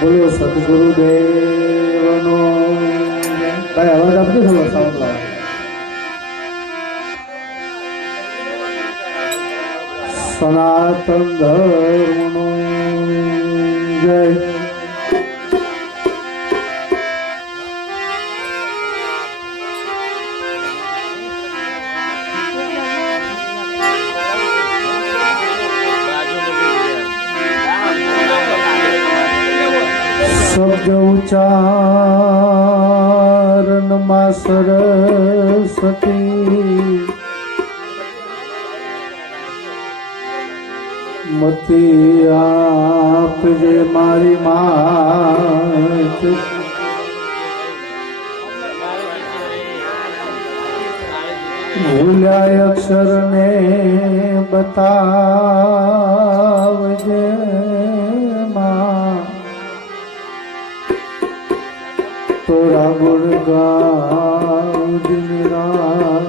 બોલો સદગુરુદેવનો ભાઈ અવાજ આપજો થોડો સાઉન્ડ લાવો. સનાતન ધર્મનો જય. શબ્દ ઉચ્ચારણમાં સરસ્વતી મતી આપજે મારી માત. ભૂલ્યા અક્ષરને બતાવજે માં, તોરા ગુણ ગાઉં દિન રાત.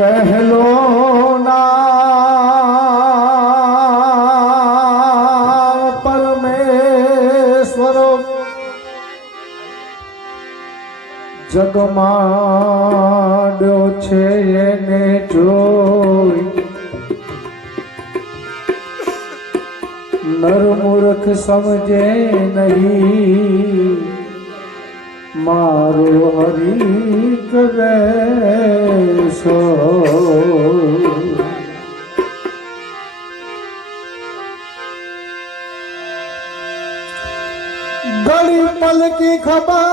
પહેલો નામ પરમેશ્વર જગમાંડ્યો છે એને જોઈ, નર મૂર્ખ સમજે નહીં મારો હરી કરે સો. ગળી પલકી ખબર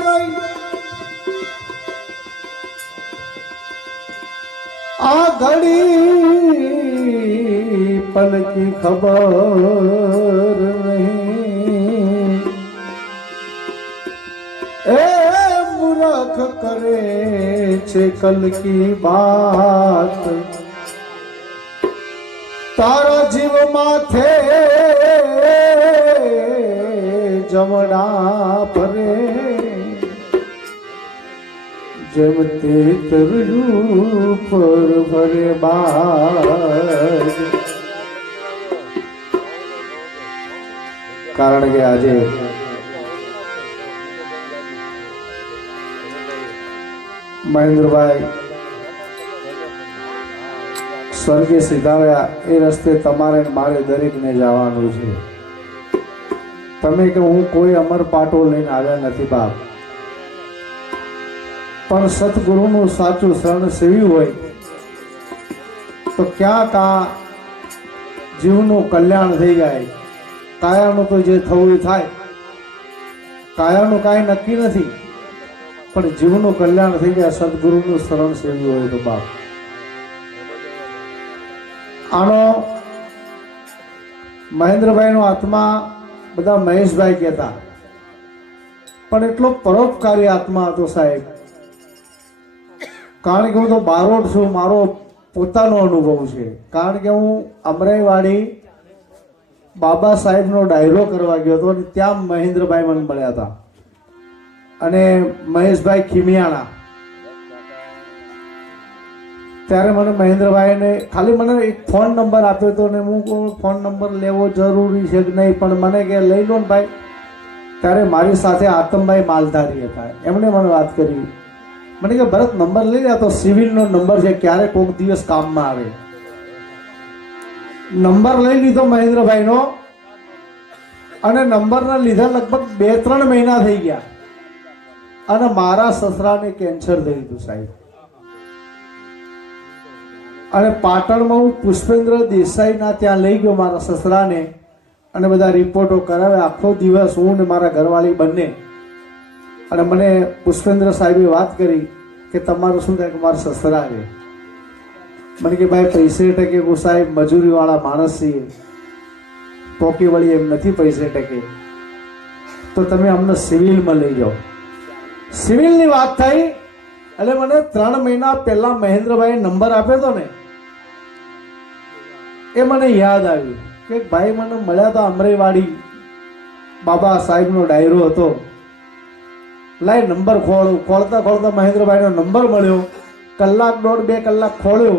નહીં, આ ઘડી પલકી ખબર નહીં. એ મૂર્ખ કરે છે કલકી બાત, તારા જીવ માથે જમણા ભરે જેમ તેતરયું પર ભરે બાજ. કારણ કે આજે મહેન્દ્રભાઈ સ્વર્ગે સિધાવ્યા એ રસ્તે તમારે મારે દરેકને જવાનું છે. તમે કે હું કોઈ અમર પાટો લઈને આવ્યા નથી બાપ, પણ સતગુરુનું સાચું શરણ સેવ્યું હોય તો ક્યાંક આ જીવનું કલ્યાણ થઈ જાય. કાયાનું તો જે થવું એ થાય, કાયાનું કાંઈ નક્કી નથી, પણ જીવનું કલ્યાણ થઈ જાય સદગુરુનું શરણ સેવ્યું હોય તો બાપ. આનો મહેન્દ્રભાઈનો આત્મા બધા મહેશભાઈ કહેતા, પણ એટલો પરોપકારી આત્મા હતો સાહેબ. કારણ કે હું તો બારોટ છું, મારો પોતાનો અનુભવ છે. કારણ કે હું અમરાઈવાડી બાબા સાહેબનો ડાયરો કરવા ગયો હતો અને ત્યાં મહેન્દ્રભાઈ મને મળ્યા હતા અને મહેશભાઈ ખીમિયાણા. ત્યારે મને મહેન્દ્રભાઈને ખાલી મને એક ફોન નંબર આપ્યો હતો ને હું ફોન નંબર લેવો જરૂરી છે કે નહીં, પણ મને કે લઈ લો ને ભાઈ. ત્યારે મારી સાથે આતમભાઈ માલધારી હતા, એમણે મને વાત કરી. મને કે ભરત નંબર લઈ લે, તો સિવિલનો નંબર છે, ક્યારે કોઈક દિવસ કામમાં આવે. નંબર લઈ લીધો મહેન્દ્રભાઈનો અને નંબરના લીધા લગભગ 2-3 મહિના થઈ ગયા અને મારા સસરાને કેન્સર થઈ ગયું સાહેબ. અને પાટણમાં હું પુષ્પેન્દ્ર દેસાઈના ત્યાં લઈ ગયો મારા સસરાને અને બધા રિપોર્ટો કરાવે. આખો દિવસ હું ને મારા ઘરવાળી બંને. અને મને પુષ્પેન્દ્ર સાહેબે વાત કરી કે તમારું શું થાય કે મારા સસરા છે. મને કે ભાઈ પૈસે ટકે હું સાહેબ મજૂરીવાળા માણસ છીએ, પોકી વળી એમ નથી પૈસે ટકે, તો તમે અમને સિવિલમાં લઈ જાઓ. સિવિલની વાત થઈ એટલે મને 3 મહિના પહેલા મહેન્દ્રભાઈએ નંબર આપ્યો હતો ને, એ મને યાદ આવ્યું કે ભાઈ મને મળ્યા હતા અમરેવાડી બાબા સાહેબનો ડાયરો હતો. લાઈ નંબર ખોલતા ખોલતા મહેન્દ્રભાઈનો નંબર મળ્યો. કલાક દોઢ 2 કલાક ખોલ્યો.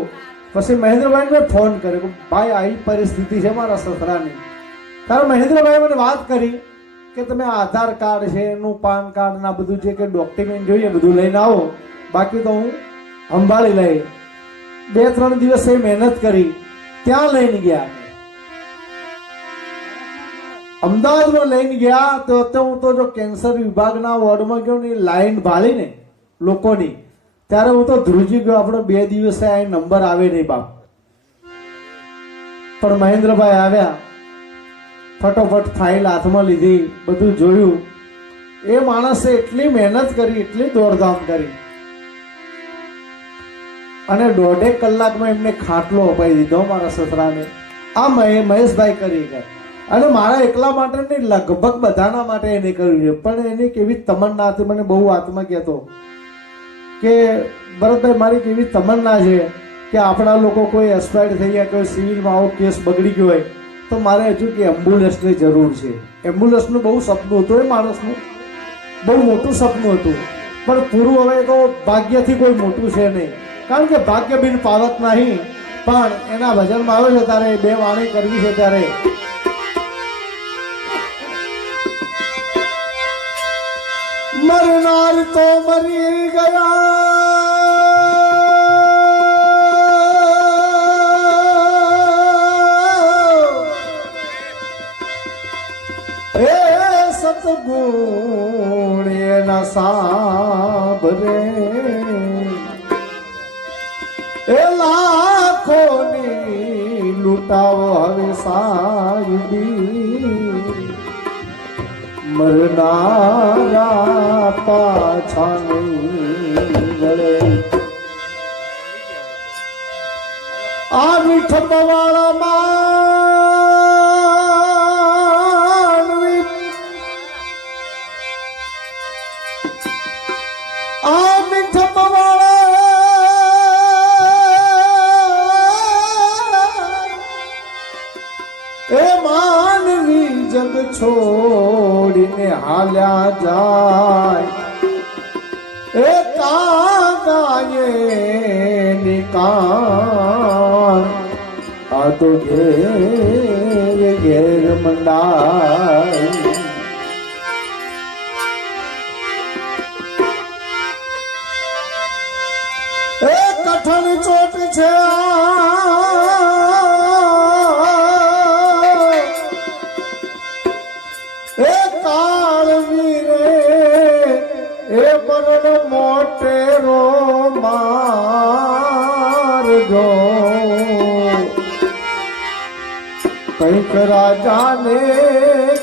પછી મહેન્દ્રભાઈને ફોન કર્યો, ભાઈ આવી પરિસ્થિતિ છે મારા સસરાની. ત્યારે મહેન્દ્રભાઈ મને વાત કરી કે તમે આધાર કાર્ડ છે એનું પાન કાર્ડ ના બધું જે કે ડોક્યુમેન્ટ જોઈએ બધું લઈને આવો, બાકી તો હું સંભાળી લઈ. 2-3 દિવસ એ મહેનત કરી. ત્યાં લઈને ગયા, અમદાવાદમાં લઈને ગયા. તો હું તો જો કેન્સર વિભાગના વોર્ડમાં ગયો ને લાઈન ભાળીને લોકોની, ત્યારે હું તો ધ્રુજી ગયો. આપણે 2 દિવસે આ નંબર આવે નહીં બાપ. પણ મહેન્દ્રભાઈ આવ્યા, ફટોફટ ફાઇલ હાથમાં લીધી, બધું જોયું. એ માણસે એટલી મહેનત કરી, એટલી દોડધામ કરી, અને 1.5 કલાકમાં એમને ખાટલો અપાઈ દીધો મારા સસરાને. આ મહેશભાઈ કરી ગયા. અને મારા એકલા માટે નહીં, લગભગ બધાના માટે એને કર્યું છે. પણ એની કેવી તમન્ના હતી, મને બહુ વાતમાં કહેતો કે ભરતભાઈ મારી કેવી તમન્ના છે કે આપણા લોકો કોઈ એક્સપાયર થઈ ગયા, કોઈ સિવિલમાં આવો કેસ બગડી ગયો હોય તો મારે હજુ કે એમ્બ્યુલન્સની જરૂર છે. એમ્બ્યુલન્સનું બહુ સપનું હતું, એ માણસનું બહુ મોટું સપનું હતું. પણ પૂરું હવે તો ભાગ્યથી કોઈ મોટું છે નહીં, કારણ કે ભાગ્ય બિન પાવત નહીં. પણ એના ભજનમાં આવે છે ત્યારે 2 વાણી કરવી છે ત્યારે મરનાર તો મરી ગયા, એ સતગુણ એના સાંભરે, એ લાખોની લૂંટાવો હવે સાહેબી, મરનારા પાછા નહીં વળે. આ મીઠપ વાળા માનવી, આ મીઠપ વાળા એ માનવી જગ છોડીને હાલ્યા જાય. એ કાગાએ નિકાળ આ તો ઘેર ઘેર મંડાય. એ કઠણ ચોટ છે મોટેરો મારજો, કંઈક રાજાને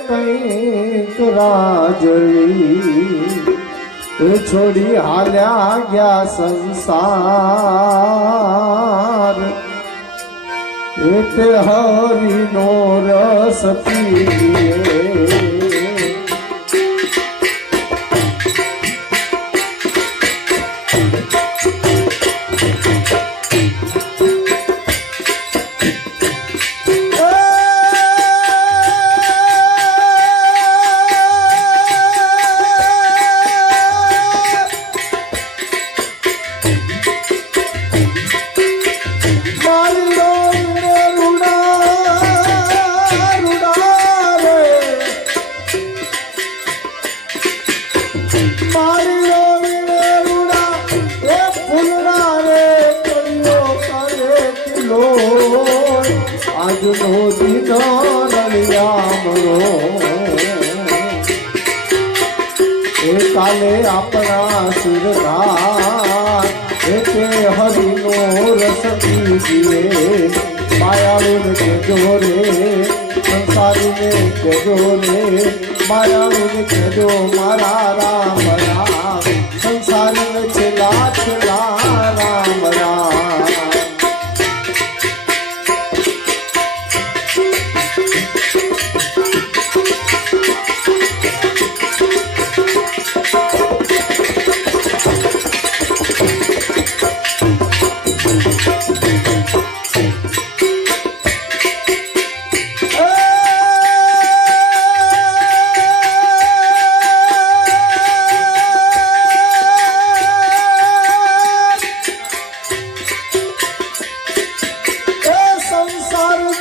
કંઈક રાજવી, એ છોડી હાલ્યા ગયા સંસાર. એટલે હરિનો રસ પીએ. કાલે આપણા સિરધાર એકે હરિનો રસ પીજીએ. માયાળુને કહેજો રે, સંસારીને કહેજો રે, માયાળુને કહેજો મારા રામ રામ, સંસારીને છેલ્લા છેલ્લા રામ રામ.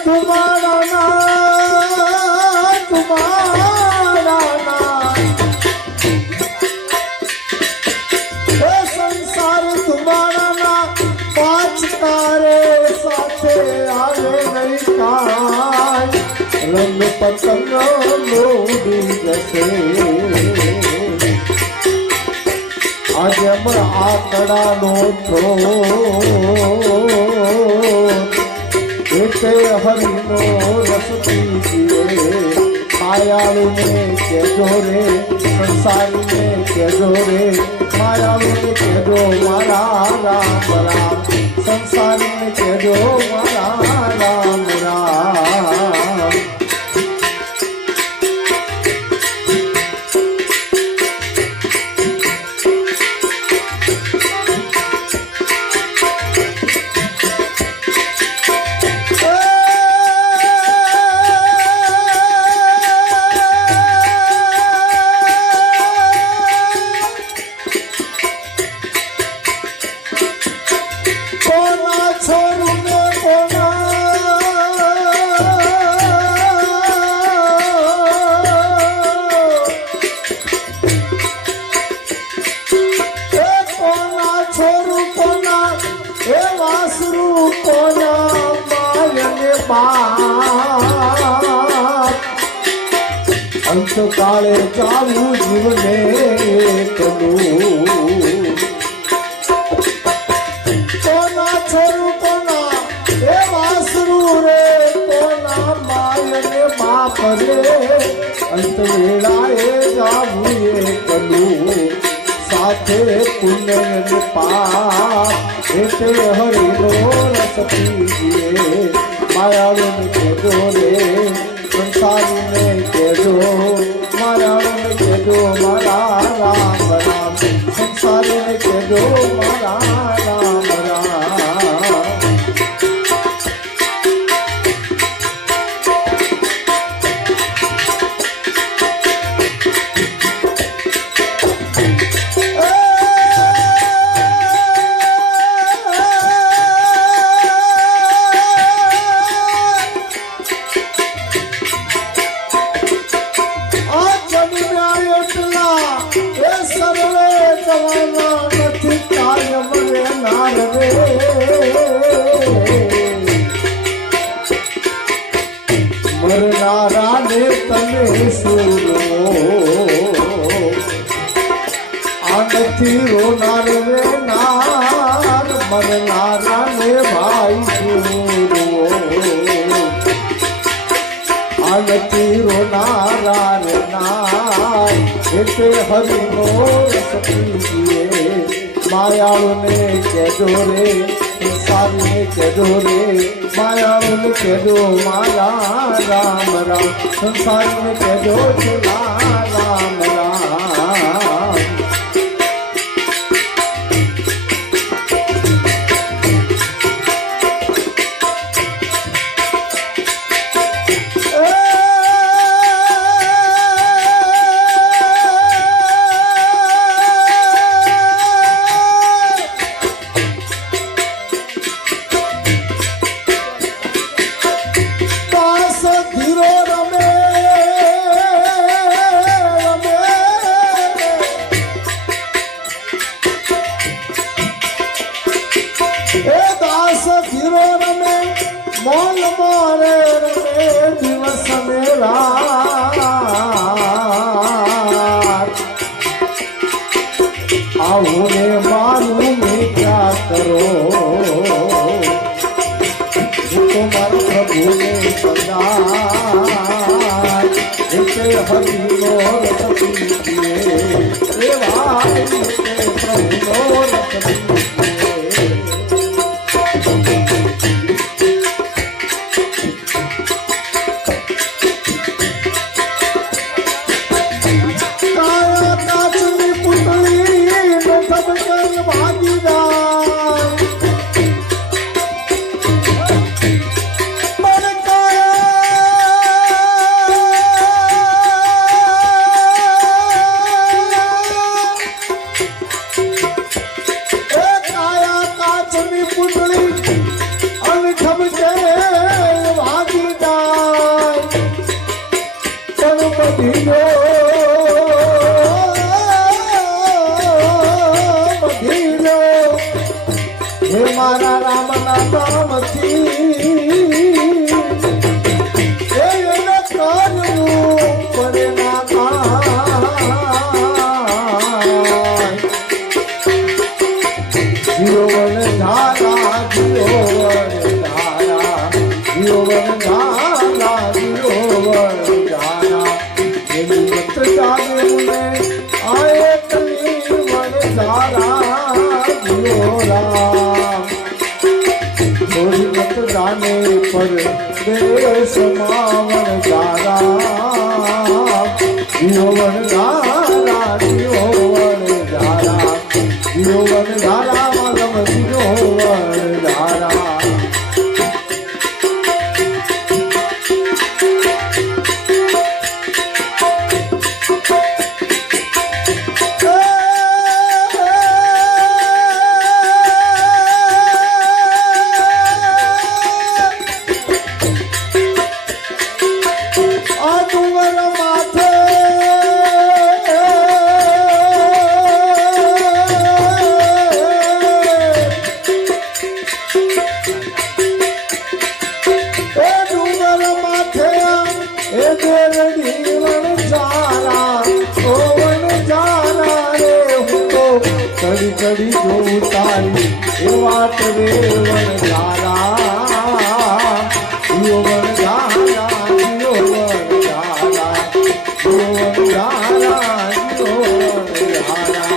तुम्हारा नाम तुम्हारा नाम हे संसार तुम्हारा नाम पांच तारे साथे आवे नहीं काई रंग पतंग लोडी जसे आज अमर आकड़ा नो थो एते हरि नो रस पीजिए मायालु ने कहजो रे संसारी ने कहजो रे मायालु ने कहजो मारा राम राम संसारी ने कहजो मारा राम राम अंत काले चालू जीवने कलू कोना छोरू कोना ए वासरू रे कोना मायने बाप रे अंत वेळाए जावू कलू साथे पुण्य ने पाप एते हरिनो रस पीजिए मायाळु ने कहजो रे संसारी ने कहजो मायाळु ने कहजो मारा राम राम संसारी ने कहजो मारा राम राम मरनारा ने तने सुरो आनथी रोनार रे नार मरनारा ने भाई सुरो आनथी रोनारा रे नार एते हरि नो सतीजिए मायाळु ने कहजो रे संसारी ने कहजो रे मायाळु ने कहजो मारा राम राम संसारी ने कहजो चला राम राम मोल मोरे रे दिवस मेरा आओ रे मालूम में क्या करो तुम्हारे प्रभु ने सदा इसे हरि मोर पीजिए ए भाई प्रभु मोर સમાવણ ધારા જીવન ધારા જીવન ધારા જીવન ધારા મલમ જીવન ધારા કડી જોઉં તારી એ વાત રેવણ ધારા જીવન ધારા જીવન ધારા જીવન ધારા જીવન ધારા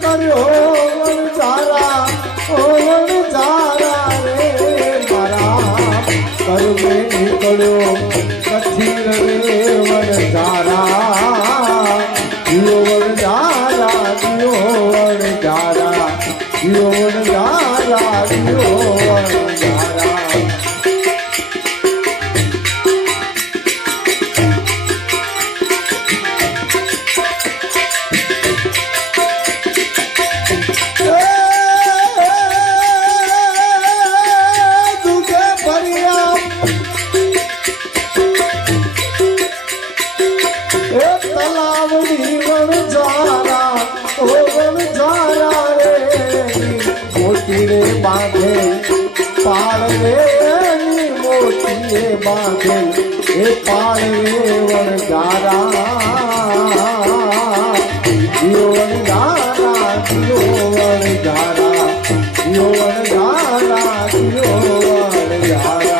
કર્યો વણઝારા ઓ વણઝારા રે મારા કરમે નીકળ્યો કથિર રે વણઝારા જીઓ વણઝારા જીઓ વણઝારા જીઓ વણઝારા જીઓ વણઝારા બાંધે પાળવે મોતીએ બાંધે એ પાળવે વણઝારા જીઓ વણઝારા જીઓ વણઝારા જીઓ વણઝારા જીઓ વણઝારા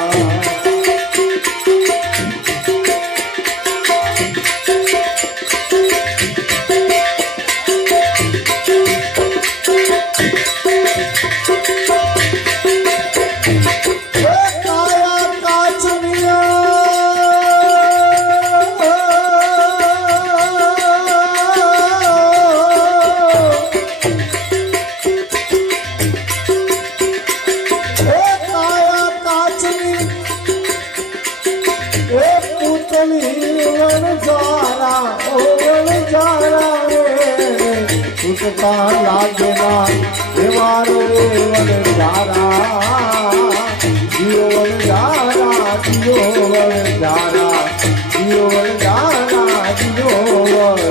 લાગેલા એવારો વણઝારા જીઓ વણઝારા જીઓ વણઝારા જીઓ વણઝારા જીઓ વણઝારા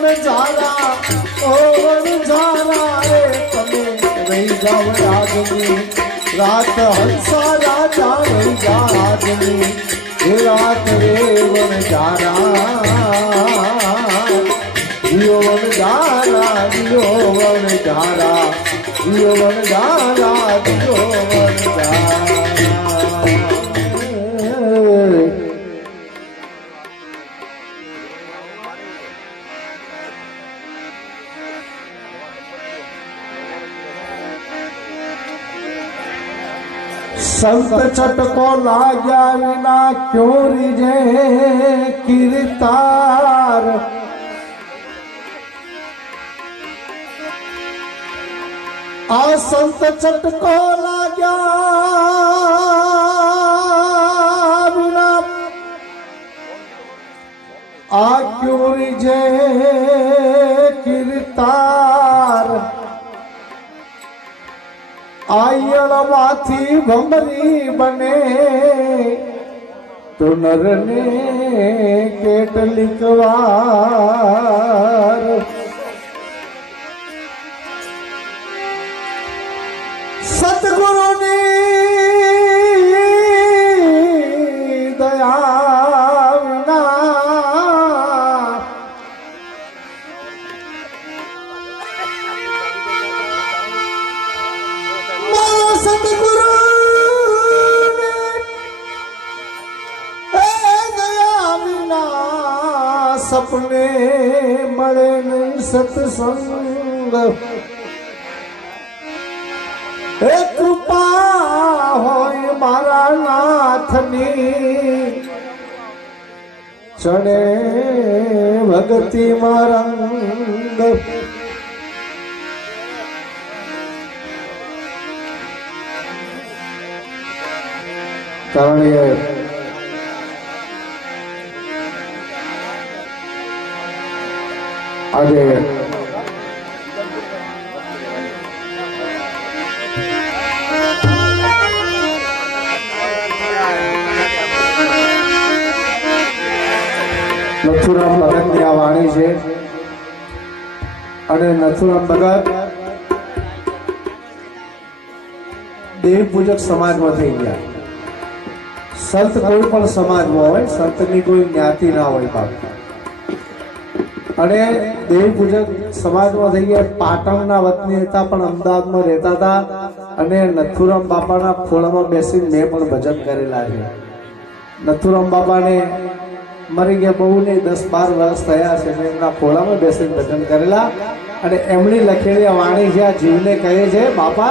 વણઝારા ઓ વણઝારા રે તમે રહી જાવ રાજની રાત હંસા રાજા રહી જા રાજની એ રાત રે વણઝારા જીઓ વણઝારા જીઓ વણઝારા જીઓ વણઝારા જીઓ વણઝારા संत चटको लाग्या विना क्यों रिजे कीर्तार। आ संत चटको लाग्या विना आ क्यों रिजे कीर्तार। आयण माथी भमरी बने तो नरने केटलिक वार। सतगुरु ने दया विना सतगुरु ने दया विना सपने મળે નહીં સત્સંગ। એ કૃપા હોય મારા નાથની ચડે ભક્તિમાં રંગ। કારણ એ આજે નથુરામ ભગતની આ વાણી છે અને નથુરામ ભગત દેવ પૂજક સમાજમાં થઈ ગયા। संत कोई पण समाज में होय, संत नी कोई ज्ञाति ना होय बाप। अने देव पूजक समाज में थई गया। पाटण ना वतनी हता पण अमदावाद में रहता था अने नथुराम बापा ना खोळा में बेसी मैं पण भजन करेला छे। नथुराम बापा ने मरी गया बहु ने 10-12 वर्ष थया छे। मैं एमना खोळा में बेसी भजन करेला अने एमनी लखेली वाणी जे आ जीवने कहे छे बापा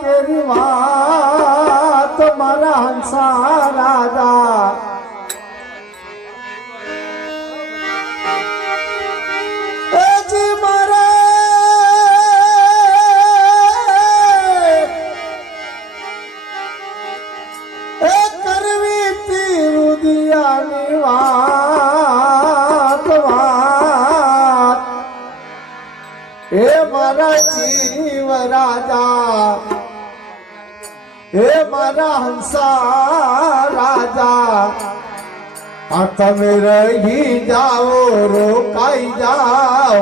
केरी बात मारा हंसा राजा। जी मारे करवी तीरू दिया बात बात। ए मारा जीव राजा हे मारा हंसा राजा। आ तमे रही जाओ रोकाई जाओ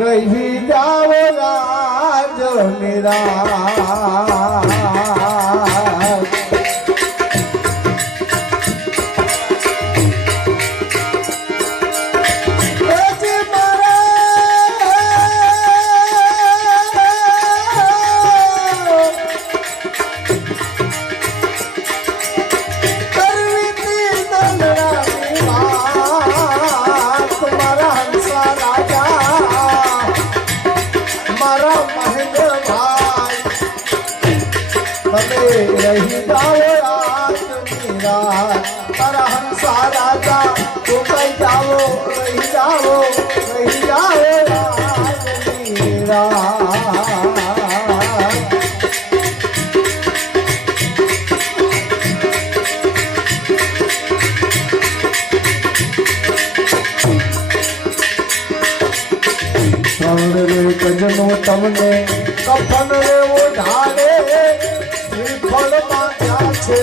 रही जाओ राज मेरा। रही जाओ आज मेरा तारा हंसा राजा तो कहीं जाओ रही जाओ आज मेरा। कजनो तमने कफन रे वो ढाले फल मांगा छे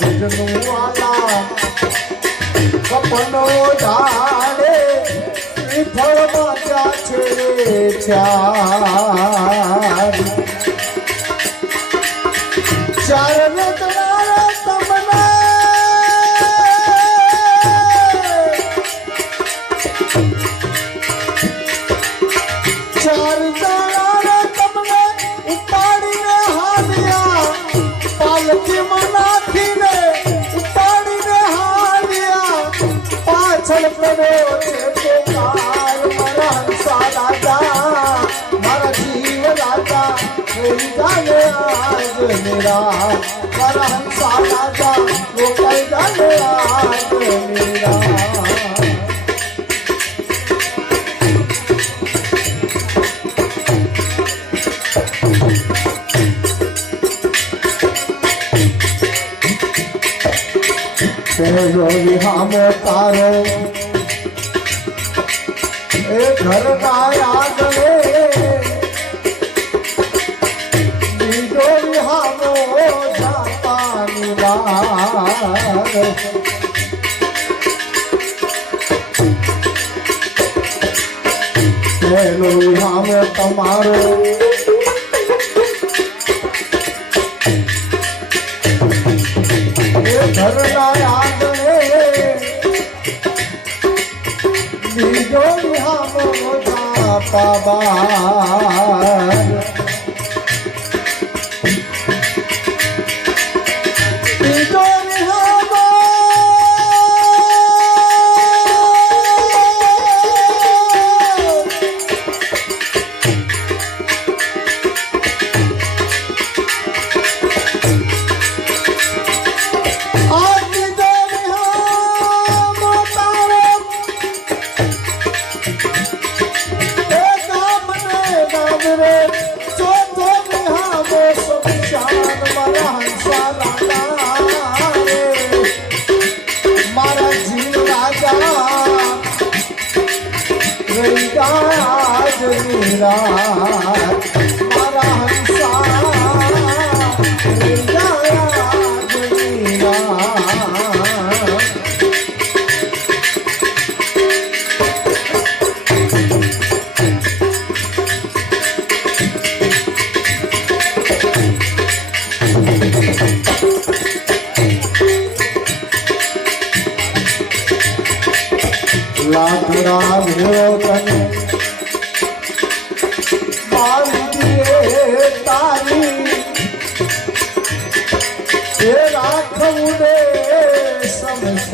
गजनु वाला कपनो ढाले फल શ્યામ ચાર રતનારે તમને ચાર જણાને તમને ઉપાડીને હાલ્યા પાલકીમાં નાખીને ઉપાડીને હાલ્યા પાછળ પડ્યો છે પોકાર મારા હંસા રાજા મારા જીવ રાજા રોઈ જાને આજ મેરા મારા હંસા રાજા રોકાઈ જાને આજ મેરા તેજો વિહામો તારો એ ઘરના આગળ બીજો વિહામો જાપાની બાર તેનો વિહામો તમારો ઘરના આંગણે બીજો વિહામો જાપા બાર બીજો વિહામો મારા હંસા લાકડા ભેળો તને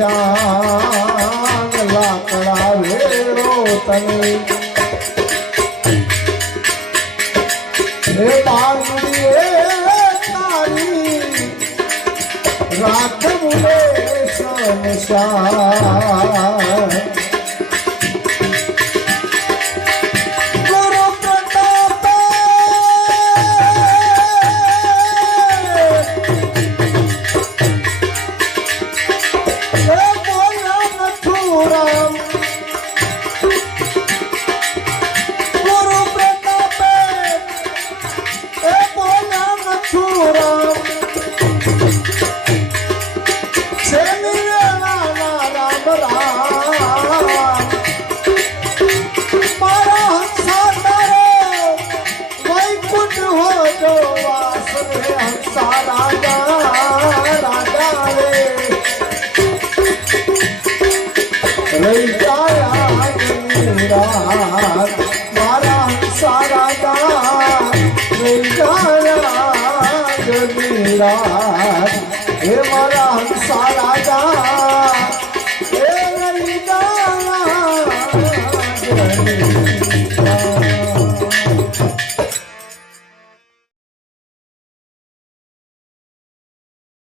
શમશાન લાકડા વેળો તને હે બાંગડી તારી રાખવું રે શમશાન મારા સારા હે મારા સારા